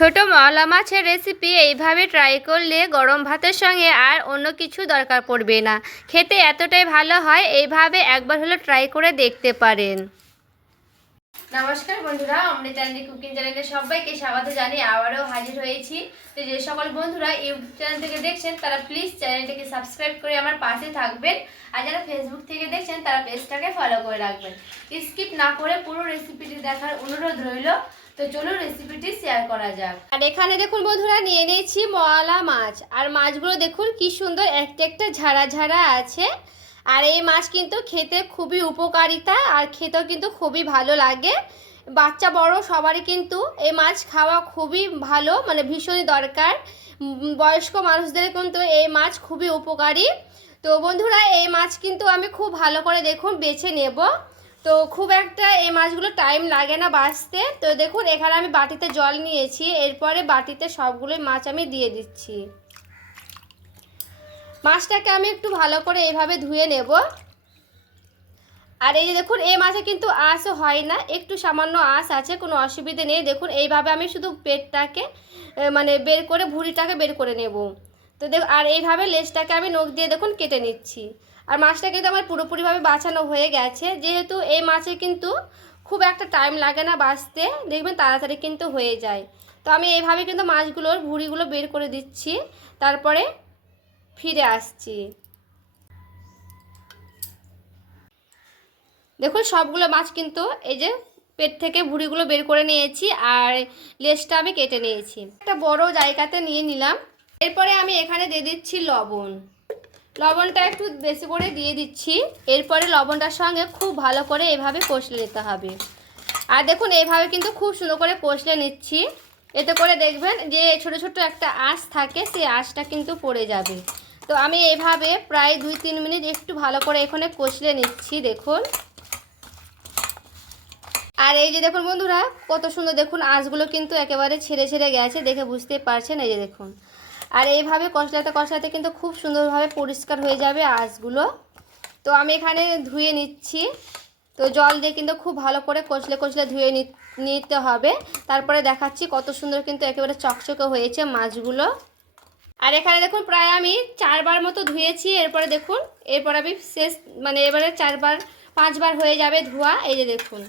ছোট মলা মাছের রেসিপি এইভাবে ট্রাই করলে গরম ভাতের সঙ্গে আর অন্য কিছু দরকার পড়বে না। খেতে এতটাই ভালো হয়, এইভাবে একবার হলো ট্রাই করে দেখতে পারেন। নমস্কার বন্ধুরা, অমৃত চ্যানেল কুকিং চ্যানেলে সবাইকে স্বাগত জানিয়ে আবারও হাজির হয়েছি। তো যে সকল বন্ধুরা ইউটিউব চ্যানেল থেকে দেখছেন তারা প্লিজ চ্যানেলটিকে সাবস্ক্রাইব করে আমার পাশে থাকবেন, আর যারা ফেসবুক থেকে দেখছেন তারা পেজটাকে ফলো করে রাখবেন। স্কিপ না করে পুরো রেসিপিটি দেখার অনুরোধ রইল। তো চলুন রেসিপিটি শেয়ার করা যাক। আর এখানে দেখুন বন্ধুরা, নিয়ে নিয়েছি মলা মাছ, আর মাছগুলো দেখুন কি সুন্দর একটা একটা ঝাড়া ঝাড়া আছে। আর এই মাছ কিন্তু খেতে খুবই উপকারিতা, আর খেতেও কিন্তু খুবই ভালো লাগে। বাচ্চা বড় সবারই কিন্তু এই মাছ খাওয়া খুবই ভালো, মানে ভীষণই দরকার। বয়স্ক মানুষদের কিন্তু এই মাছ খুবই উপকারী। তো বন্ধুরা, এই মাছ কিন্তু আমি খুব ভালো করে দেখুন বেছে নেব। তো খুব একটা এই মাছগুলো টাইম লাগে না বাছতে। তো দেখুন এখানে আমি বাটিতে জল নিয়েছি, এরপরে বাটিতে সবগুলোই মাছ আমি দিয়ে দিচ্ছি। মাছটাকে আমি একটু ভালো করে এইভাবে ধুয়ে নেব। আর এই যে দেখুন, এই মাছে কিন্তু আঁশও হয় না, একটু সামান্য আঁশ আছে, কোনো অসুবিধে নেই। দেখুন এইভাবে আমি শুধু পেটটাকে মানে বের করে ভুঁড়িটাকে বের করে নেব। তো আর এইভাবে লেজটাকে আমি নখ দিয়ে দেখুন কেটে নিচ্ছি। আর মাছটা কিন্তু আমার পুরোপুরিভাবে বাছানো হয়ে গেছে, যেহেতু এই মাছে কিন্তু খুব একটা টাইম লাগে না বাছতে, দেখবেন তাড়াতাড়ি কিন্তু হয়ে যায়। তো আমি এইভাবে কিন্তু মাছগুলোর ভুঁড়িগুলো বের করে দিচ্ছি, তারপরে ফিরে আসছি। দেখুন সবগুলো মাছ কিন্তু এই যে পেট থেকে ভুঁড়িগুলো বের করে নিয়েছি, আর লেজটা আমি কেটে নিয়েছি। একটা বড় জায়গাতে নিয়ে নিলাম। এরপরে আমি এখানে দিয়ে দিচ্ছি লবণ। লবণটা একটু বেশি করে দিয়ে দিচ্ছি। এরপরে লবণটার সঙ্গে খুব ভালো করে এভাবে কষলে নিতে হবে। আর দেখুন এইভাবে কিন্তু খুব সুন্দর করে কষলে নিচ্ছি। এতে করে দেখবেন যে ছোট ছোট একটা আঁশ থাকে, সেই আঁশটা কিন্তু পড়ে যাবে। তো আমি এইভাবে প্রায় 2-3 মিনিট একটু ভালো করে এখানে কষলে নিচ্ছি। দেখুন, আর এই যে দেখুন বন্ধুরা, কত সুন্দর দেখুন আঁশগুলো কিন্তু একেবারে ছেড়ে ছেড়ে গেছে, দেখে বুঝতে পারছেন। এই যে দেখুন, আর এইভাবে কষলাতে কষলাতে কিন্তু খুব সুন্দরভাবে পরিষ্কার হয়ে যাবে আঁশগুলো। তো আমি এখানে ধুয়ে নিচ্ছি। তো জল দিয়ে কিন্তু খুব ভালো করে কষলে কষলে ধুয়ে নিতে হবে। তারপরে দেখাচ্ছি কত সুন্দর কিন্তু একেবারে চকচকে হয়েছে মাছগুলো। আর এখানে দেখুন প্রায় আমি 4 বার মতো ধুয়েছি। এরপরে দেখুন, এরপর আমি শেষ মানে এবারে 4-5 বার হয়ে যাবে ধোয়া। এই যে দেখুন,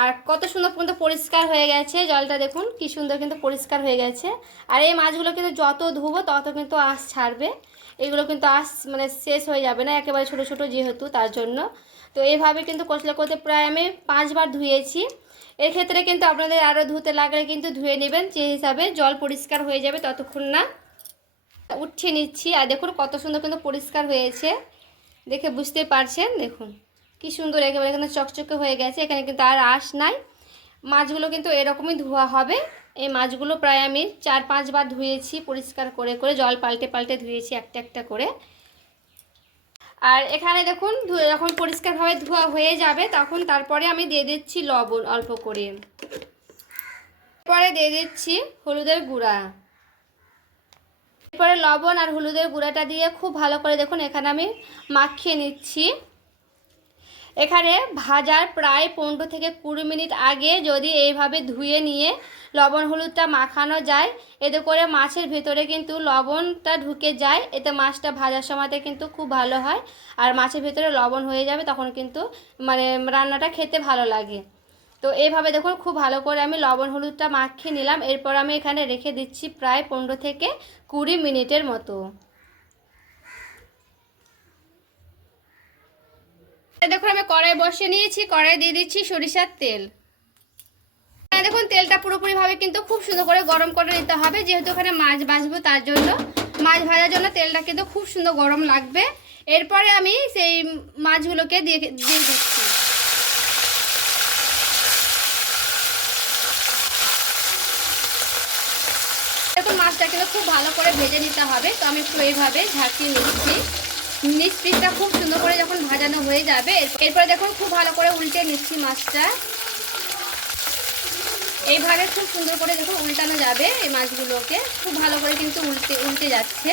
আর কত সুন্দর পর্যন্ত পরিষ্কার হয়ে গেছে জলটা, দেখুন কি সুন্দর কিন্তু পরিষ্কার হয়ে গেছে। আর এই মাছগুলো কিন্তু যত ধুবো তত কিন্তু আঁশ ছাড়বে, এগুলো কিন্তু আঁশ মানে শেষ হয়ে যাবে না, একেবারে ছোট ছোট যেহেতু, তার জন্য। তো এইভাবে কিন্তু কষলে করতে প্রায় আমি 5 বার ধুয়েছি। এক্ষেত্রে কিন্তু আপনাদের আরও ধুতে লাগলে কিন্তু ধুয়ে নেবেন, যে হিসাবে জল পরিষ্কার হয়ে যাবে ততক্ষণ না উঠিয়ে নিচ্ছি। আর দেখুন কত সুন্দর কিন্তু পরিষ্কার হয়েছে, দেখে বুঝতে পারছেন। দেখুন কি সুন্দর একেবারে এখানে চকচকে হয়ে গেছে, এখানে কিন্তু আর আঁশ নাই। মাছগুলো কিন্তু এরকমই ধোয়া হবে। এই মাছগুলো প্রায় আমি 4-5 বার ধুয়েছি, পরিষ্কার করে করে জল পাল্টে পাল্টে ধুয়েছি একটা একটা করে। আর এখানে দেখুন যখন পরিষ্কারভাবে ধোয়া হয়ে যাবে তখন তারপরে আমি দিয়ে দিচ্ছি লবণ অল্প করে, পরে দিয়ে দিচ্ছি হলুদের গুঁড়া। এরপরে লবণ আর হলুদের গুঁড়াটা দিয়ে খুব ভালো করে দেখুন এখানে আমি মাখিয়ে নিচ্ছি। এখানে ভাজার প্রায় 15-20 মিনিট আগে যদি এইভাবে ধুয়ে নিয়ে লবণ হলুদটা মাখানো যায়, এতে করে মাছের ভেতরে কিন্তু লবণটা ঢুকে যায়, এতে মাছটা ভাজার সময়তে কিন্তু খুব ভালো হয়। আর মাছের ভেতরে লবণ হয়ে যাবে, তখন কিন্তু মানে রান্নাটা খেতে ভালো লাগে। তো এইভাবে দেখুন খুব ভালো করে আমি লবণ হলুদটা মাখিয়ে নিলাম। এরপর আমি এখানে রেখে দিচ্ছি প্রায় 15-20 মিনিটের মতো। দেখুন আমি কড়াই বসিয়ে নিয়েছি, কড়াই দিয়ে দিচ্ছি সরিষার তেল। দেখুন তেলটা পুরোপুরিভাবে কিন্তু খুব সুন্দর করে গরম করে নিতে হবে, যেহেতু এখানে মাছ ভাজবো, তার জন্য মাছ ভাজার জন্য তেলটা কিন্তু খুব সুন্দর গরম লাগবে। এরপরে আমি সেই মাছগুলোকে দিয়ে দিচ্ছি। দেখুন মাছটা কিন্তু খুব ভালো করে ভেজে নিতে হবে। তো আমি একটু এইভাবে ঝাঁকিয়ে নিচ্ছি। নিচ পিসটা খুব সুন্দর করে যখন ভাজানো হয়ে যাবে, এরপরে দেখুন খুব ভালো করে উল্টে নিচ্ছি মাছটা। এইভাবে খুব সুন্দর করে দেখুন উল্টানো যাবে, এই মাছগুলোকে খুব ভালো করে কিন্তু উল্টে যাচ্ছে।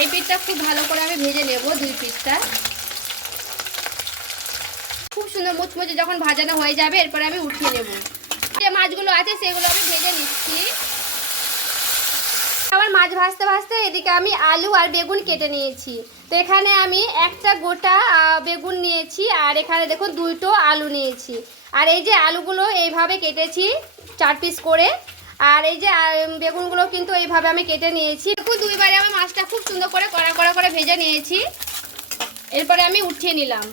এই পিঠটা খুব ভালো করে আমি ভেজে নেব, 2 পিঠটা খুব সুন্দর মুচমুচে যখন ভাজানো হয়ে যাবে, এরপরে আমি উঠিয়ে নেব। যে মাছগুলো আছে সেগুলো আমি ভেজে নিচ্ছি। আমার মাছ ভাজতে ভাজতে এদিকে আমি আলু আর বেগুন কেটে নিয়েছি। তো এখানে আমি একটা গোটা বেগুন নিয়েছি, আর এখানে দেখুন দুটো আলু নিয়েছি। আর এই যে আলুগুলো এইভাবে কেটেছি 4 পিস করে, আর এই যে বেগুনগুলো কিন্তু এইভাবে আমি কেটে নিয়েছি। দেখুন দুইবারে আমি মাছটা খুব সুন্দর করে কড়া কড়া করে ভেজে নিয়েছি। এরপরে আমি উঠিয়ে নিলাম।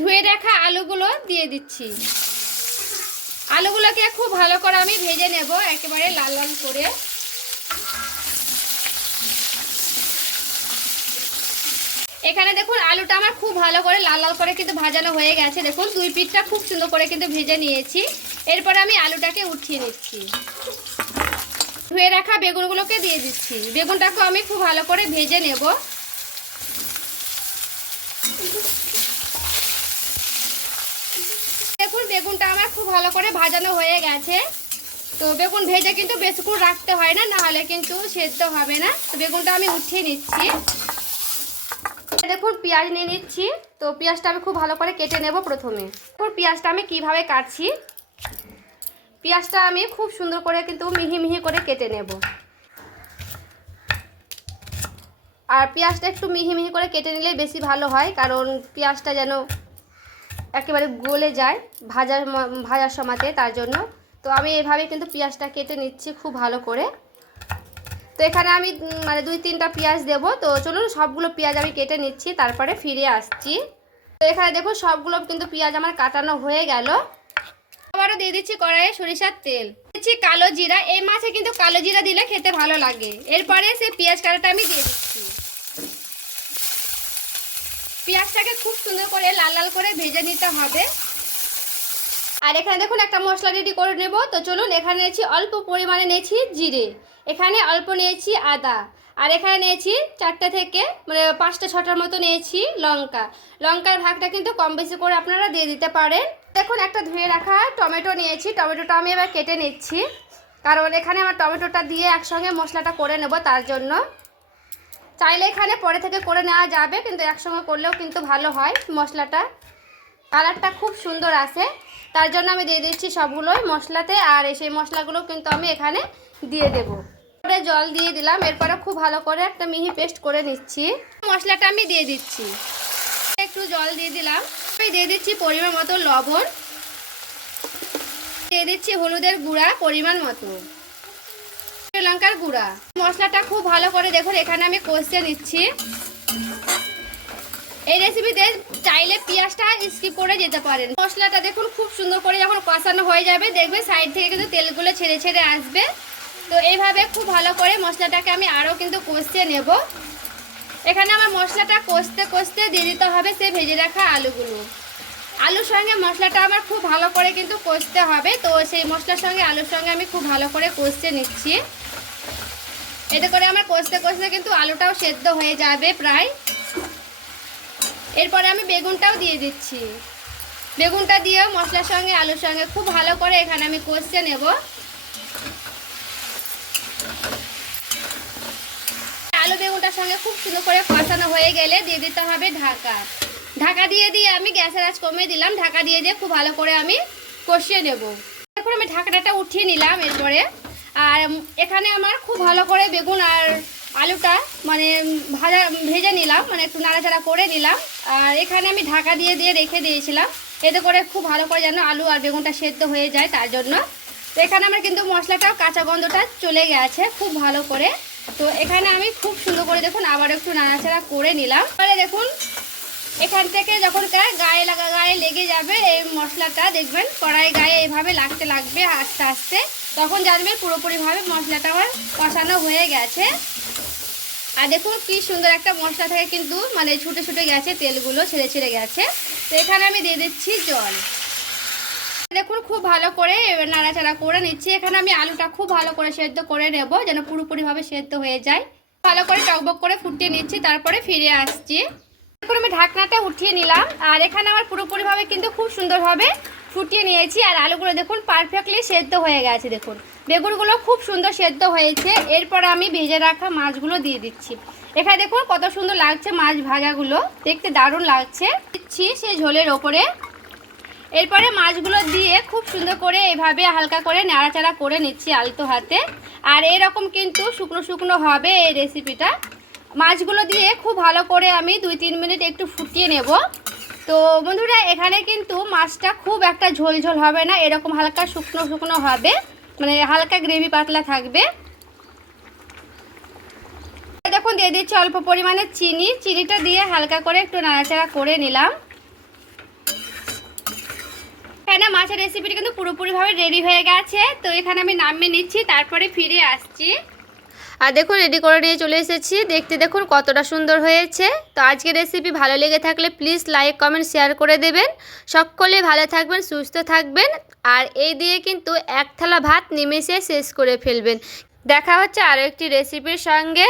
ধুয়ে রাখা আলুগুলো দিয়ে দিচ্ছি। আলুগুলোকে খুব ভালো করে আমি ভেজে নেব, একেবারে লাল লাল করে। এখানে দেখুন আলুটা আমার খুব ভালো করে লাল লাল করে কিন্তু ভাজানো হয়ে গেছে। দেখুন দুই পিঠটা খুব সুন্দর করে কিন্তু ভেজে নিয়েছি। এরপর আমি আলুটাকে উঠিয়ে নিচ্ছি। ধুয়ে রাখা বেগুনগুলোকে দিয়ে দিচ্ছি। বেগুনটাকে আমি খুব ভালো করে ভেজে নেব। দেখুন বেগুনটা আমার খুব ভালো করে ভাজানো হয়ে গেছে। তো বেগুন ভেজে কিন্তু বেশিক্ষণ রাখতে হয় না, নাহলে কিন্তু সেদ্ধ হবে না। তো বেগুনটা আমি উঠিয়ে নিচ্ছি। দেখুন পেঁয়াজ নিয়ে নিচ্ছি। তো পেঁয়াজটা আমি খুব ভালো করে কেটে নেব। প্রথমে দেখুন পেঁয়াজটা আমি কিভাবে কাটছি। পেঁয়াজটা আমি খুব সুন্দর করে কিন্তু মিহি মিহি করে কেটে নেব। আর পেঁয়াজটা একটু মিহি মিহি করে কেটে নিলে বেশি ভালো হয়, কারণ পেঁয়াজটা যেন একেবারে গলে যায় ভাজার সময়তে, তার জন্য। তো আমি এভাবে কিন্তু পেঁয়াজটা কেটে নিচ্ছি খুব ভালো করে। তো এখানে আমি মানে 2-3টা পেঁয়াজ দেবো। তো চলুন সবগুলো পেঁয়াজ আমি কেটে নিচ্ছি, তারপরে ফিরে আসছি। তো এখানে দেখুন সবগুলো কিন্তু পেঁয়াজ আমার কাটানো হয়ে গেল। আবারও দিয়ে দিচ্ছি কড়াইয়ে সরিষার তেল, দিচ্ছি কালো জিরা। এই মাছে কিন্তু কালো জিরা দিলে খেতে ভালো লাগে। এরপরে সেই পেঁয়াজ কাটাটা আমি দিয়ে দিচ্ছি। পেঁয়াজটাকে খুব সুন্দর করে লাল লাল করে ভেজে নিতে হবে। আর এখানে দেখুন একটা মশলা রেডি করে নেব। তো চলুন, এখানে নিয়েছি অল্প পরিমাণে নিয়েছি জিরে, এখানে অল্প নিয়েছি আদা, আর এখানে নিয়েছি 4টা থেকে মানে 5টা 6টার মতো নিয়েছি লঙ্কা। লঙ্কার ভাগটা কিন্তু কম বেশি করে আপনারা দিয়ে দিতে পারেন। দেখুন একটা ধুয়ে রাখা টমেটো নিয়েছি। টমেটোটা আমি এবার কেটে নিচ্ছি, কারণ এখানে আমার টমেটোটা দিয়ে একসঙ্গে মশলাটা করে নেব, তার জন্য। চাইলে এখানে পরে থেকে করে নেওয়া যাবে, কিন্তু একসঙ্গে করলেও কিন্তু ভালো হয়। মশলাটা কালারটা খুব সুন্দর আসে, তার জন্য আমি দিয়ে দিচ্ছি সবগুলোই মশলাতে। আর সেই মশলাগুলো কিন্তু আমি এখানে দিয়ে দেব। পরে জল দিয়ে দিলাম। এরপরে খুব ভালো করে একটা মিহি পেস্ট করে নিচ্ছি। মশলাটা আমি দিয়ে দিচ্ছি। একটু জল দিয়ে দিলাম। আমি দিয়ে দিচ্ছি পরিমাণ মতো লবণ, দিয়ে দিচ্ছি হলুদের গুঁড়া পরিমাণ মতো, লঙ্কার গুঁড়া। মশলাটা খুব ভালো করে দেখুন এখানে আমি কষিয়ে নিচ্ছি। এই রেসিপিতে চাইলে পেঁয়াজটা স্কিপ করে যেতে পারেন। মশলাটা দেখুন খুব সুন্দর করে যখন কষানো হয়ে যাবে, দেখবে সাইড থেকে কিন্তু তেলগুলো ছেড়ে ছেড়ে আসবে। তো এইভাবে খুব ভালো করে মশলাটাকে আমি আরও কিন্তু কষিয়ে নেব। এখানে আমার মশলাটা কষতে কষতে দিয়ে দিতে হবে সেই ভেজে রাখা আলুগুলো। আলুর সঙ্গে মশলাটা আমার খুব ভালো করে কিন্তু কষতে হবে। তো সেই মশলার সঙ্গে আলুর সঙ্গে আমি খুব ভালো করে কষতে নিচ্ছি। এতে করে আমার কষতে কষতে কিন্তু আলুটাও সেদ্ধ হয়ে যাবে প্রায়। এরপরে আমি বেগুনটাও দিয়ে দিচ্ছি। বেগুনটা দিয়েও মশলার সঙ্গে আলুর সঙ্গে খুব ভালো করে এখানে আমি কষতে নেব। আলু বেগুনটার সঙ্গে খুব সুন্দর করে কষানো হয়ে গেলে দিয়ে দিতে হবে ঢাকা। ঢাকা দিয়ে আমি গ্যাসের আঁচ কমিয়ে দিলাম। ঢাকা দিয়ে খুব ভালো করে আমি কষিয়ে নেব। এরপর আমি ঢাকাটা উঠিয়ে নিলাম। এরপরে আর এখানে আমার খুব ভালো করে বেগুন আর আলুটা মানে ভেজে নিলাম, মানে একটু নাড়াচাড়া করে নিলাম। আর এখানে আমি ঢাকা দিয়ে রেখে দিয়েছিলাম, এতে করে খুব ভালো করে যেন আলু আর বেগুনটা সেদ্ধ হয়ে যায়, তার জন্য। তো এখানে আমার কিন্তু মশলাটাও কাঁচা গন্ধটা চলে গেছে খুব ভালো করে। তো এখানে আমি খুব সুন্দর করে দেখুন আবার একটু নাড়াচাড়া করে নিলাম। পরে দেখুন এখান থেকে যখন গায়ে লেগে যাবে এই মশলাটা, দেখবেন কড়াই গায়ে এইভাবে লাগতে লাগবে আস্তে আস্তে, তখন জানবেন পুরোপুরিভাবে মশলাটা আমার কষানো হয়ে গেছে। আর দেখুন কি সুন্দর একটা মশলা থেকে কিন্তু মানে ছুটে ছুটে গেছে, তেলগুলো ছেড়ে ছেড়ে গেছে। তো এখানে আমি দিয়ে দিচ্ছি জল। দেখুন খুব ভালো করে নাড়াচাড়া করে নিচ্ছি। এখানে আমি আলুটা খুব ভালো করে সেদ্ধ করে নেব, যেন পুরোপুরিভাবে সেদ্ধ হয়ে যায়। ভালো করে টকবক করে ফুটিয়ে নিচ্ছি, তারপরে ফিরে আসছি। এখন আমি ঢাকনাটা উঠিয়ে নিলাম। আর এখানে আমার পুরোপুরিভাবে কিন্তু খুব সুন্দরভাবে ফুটিয়ে নিয়েছি। আর আলুগুলো দেখুন পারফেক্টলি সেদ্ধ হয়ে গেছে। দেখুন বেগুনগুলো খুব সুন্দর সেদ্ধ হয়েছে। এরপর আমি ভেজে রাখা মাছগুলো দিয়ে দিচ্ছি। এখানে দেখুন কত সুন্দর লাগছে মাছ ভাজাগুলো, দেখতে দারুণ লাগছে। দিচ্ছি সেই ঝোলের ওপরে। এরপরে মাছগুলো দিয়ে খুব সুন্দর করে এভাবে হালকা করে নাড়াচাড়া করে নিচ্ছি আলতো হাতে। আর এরকম কিন্তু শুকনো শুকনো হবে এই রেসিপিটা। মাছগুলো দিয়ে খুব ভালো করে আমি 2-3 মিনিট একটু ফুটিয়ে নেব। তো বন্ধুরা এখানে কিন্তু মাছটা খুব একটা ঝোল ঝোল হবে না, এরকম হালকা শুকনো শুকনো হবে, মানে হালকা গ্রেভি পাতলা থাকবে। দেখুন দিয়ে দিচ্ছি অল্প পরিমাণে চিনিটা দিয়ে হালকা করে একটু নাড়াচাড়া করে নিলাম। এখানে মাছের রেসিপিটা কিন্তু পুরোপুরিভাবে রেডি হয়ে গেছে। তো এখানে আমি নামিয়ে নিচ্ছি, তারপরে ফিরে আসছি। আর দেখুন রেডি করে নিয়ে চলে এসেছি, দেখতে দেখুন কতটা সুন্দর হয়েছে। তো আজকের রেসিপি ভালো লেগে থাকলে প্লিজ লাইক কমেন্ট শেয়ার করে দেবেন। সকলে ভালো থাকবেন, সুস্থ থাকবেন। আর এই দিয়ে কিন্তু এক থালা ভাত নিমেষে শেষ করে ফেলবেন। দেখা হচ্ছে আরও একটি রেসিপির সঙ্গে।